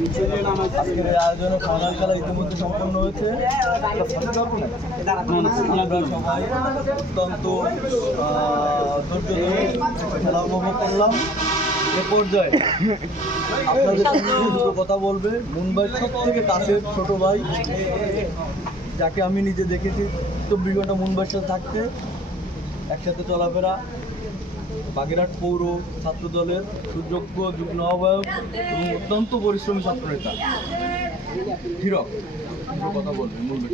আজকের এই আয়োজনে ফাইনাল খেলা ইতিমধ্যে সম্পন্ন হয়েছে। আমরা সবাই অত্যন্ত ধৈর্য ধরে খেলা উপভোগ করলাম। এ পর্যায়ে আপনাদের দুটো কথা বলবে মুম্বাইয়ের সব থেকে কাছের ছোট ভাই, যাকে আমি নিজে দেখেছি 24 ঘন্টা মুম্বাইয়ের সাথে থাকতে, একসাথে চলাফেরা, বাগেরহাট পৌর ছাত্র দলের সুযোগ্য যুগ্ম আহ্বায়ক এবং অত্যন্ত পরিশ্রমী ছাত্রনেতা হিরক কথা বলবেন মুম্বাই।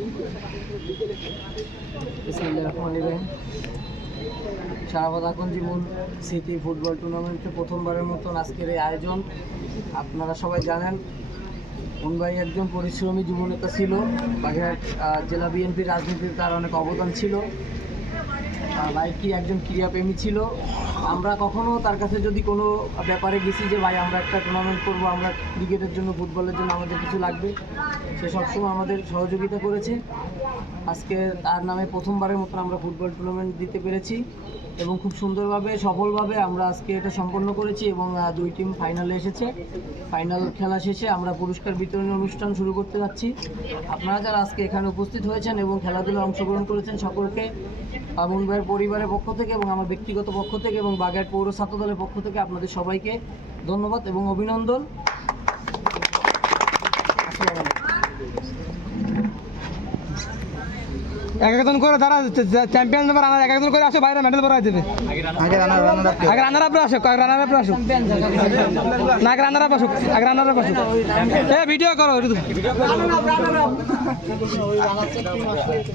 শাহবাদ জীবন স্মৃতি ফুটবল টুর্নামেন্টে প্রথমবারের মতন আজকের এই আয়োজন। আপনারা সবাই জানেন মুম্বাই একজন পরিশ্রমী যুবনেতা ছিল, বাগেরহাট জেলা বিএনপির রাজনীতিতে তার অনেক অবদান ছিল। ভাই কি একজন ক্রীড়াপ্রেমী ছিল। আমরা কখনো তার কাছে যদি কোনো ব্যাপারে গেছি যে ভাই আমরা একটা টুর্নামেন্ট করবো, আমরা ক্রিকেটের জন্য ফুটবলের জন্য আমাদের কিছু লাগবে, সে সবসময় আমাদের সহযোগিতা করেছে। আজকে তার নামে প্রথমবারের মতন আমরা ফুটবল টুর্নামেন্ট দিতে পেরেছি এবং খুব সুন্দরভাবে সফলভাবে আমরা আজকে এটা সম্পন্ন করেছি এবং দুই টিম ফাইনালে এসেছে। ফাইনাল খেলা শেষে আমরা পুরস্কার বিতরণী অনুষ্ঠান শুরু করতে যাচ্ছি। আপনারা যারা আজকে এখানে উপস্থিত হয়েছেন এবং খেলাধুলায় অংশগ্রহণ করেছেন সকলকে মুম্বাইয়ের পরিবারের পক্ষ থেকে এবং আমার ব্যক্তিগত পক্ষ থেকে এবং বাগেরহাট পৌর ছাত্র দলের পক্ষ থেকে আপনাদের সবাইকে ধন্যবাদ এবং অভিনন্দন। এক একজন করে যারা চ্যাম্পিয়ন নেবার এক একজন করে আসো, বাইরে মেডেল পরা দেবে। আগে রানার আপ আসুক, রানার আপ আসুক, না আগে রানার আপ আসুক, আগে রানার আপ আসুক। ভিডিও করো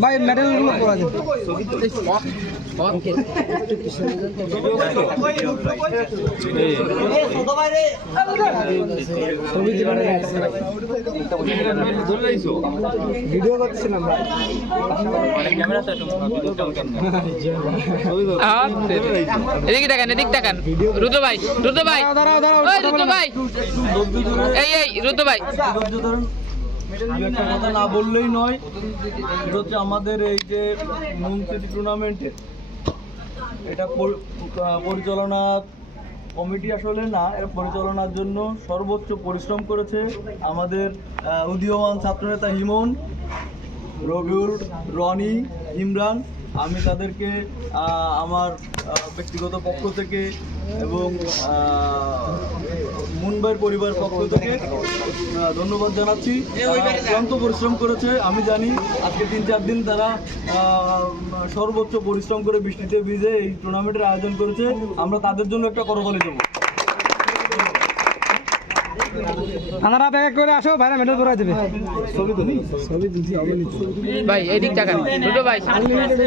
ভাই, মেডেল গুলো পরা দেবে। ভিডিও করছিলাম ভাই। এদিকে দেখেন, এদিকে দেখেন। রুদ্র ভাই, রুদ্র ভাই, রুদ্র ভাই, এই রুদ্র ভাই, একটা কথা না বললেই নয়। এটা হচ্ছে আমাদের এই যে মুন সিটি টুর্নামেন্টে এটা পরিচালনা কমিটি আসলে না, এর পরিচালনার জন্য সর্বোচ্চ পরিশ্রম করেছে আমাদের উদীয়মান ছাত্রনেতা হিমন, রবিউল, রনি, ইমরান। আমি তাদেরকে আমার ব্যক্তিগত পক্ষ থেকে এবং মুম্বাইয়ের পরিবারের পক্ষ থেকে ধন্যবাদ জানাচ্ছি। অত্যন্ত পরিশ্রম করেছে। আমি জানি আজকে 3-4 দিন তারা সর্বোচ্চ পরিশ্রম করে বৃষ্টিতে ভিজে এই টুর্নামেন্টের আয়োজন করেছে। আমরা তাদের জন্য একটা করতালি দেবো। আপনারা ব্যাগ করে আসো, বাইরে মেডেল পরা দেবে। ভাই এদিক দেখেন, রুদ্র ভাই।